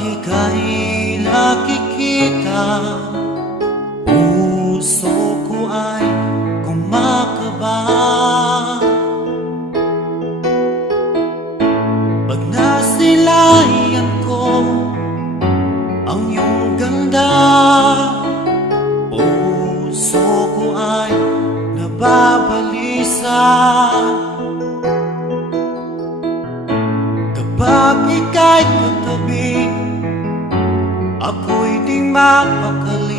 ika'y nakikita, puso ko ay kumakaba. Pag nasilayan ko ang iyong ganda, puso ko ay nababalisa. Kapag ika'y katabi, ako'y di mapakali.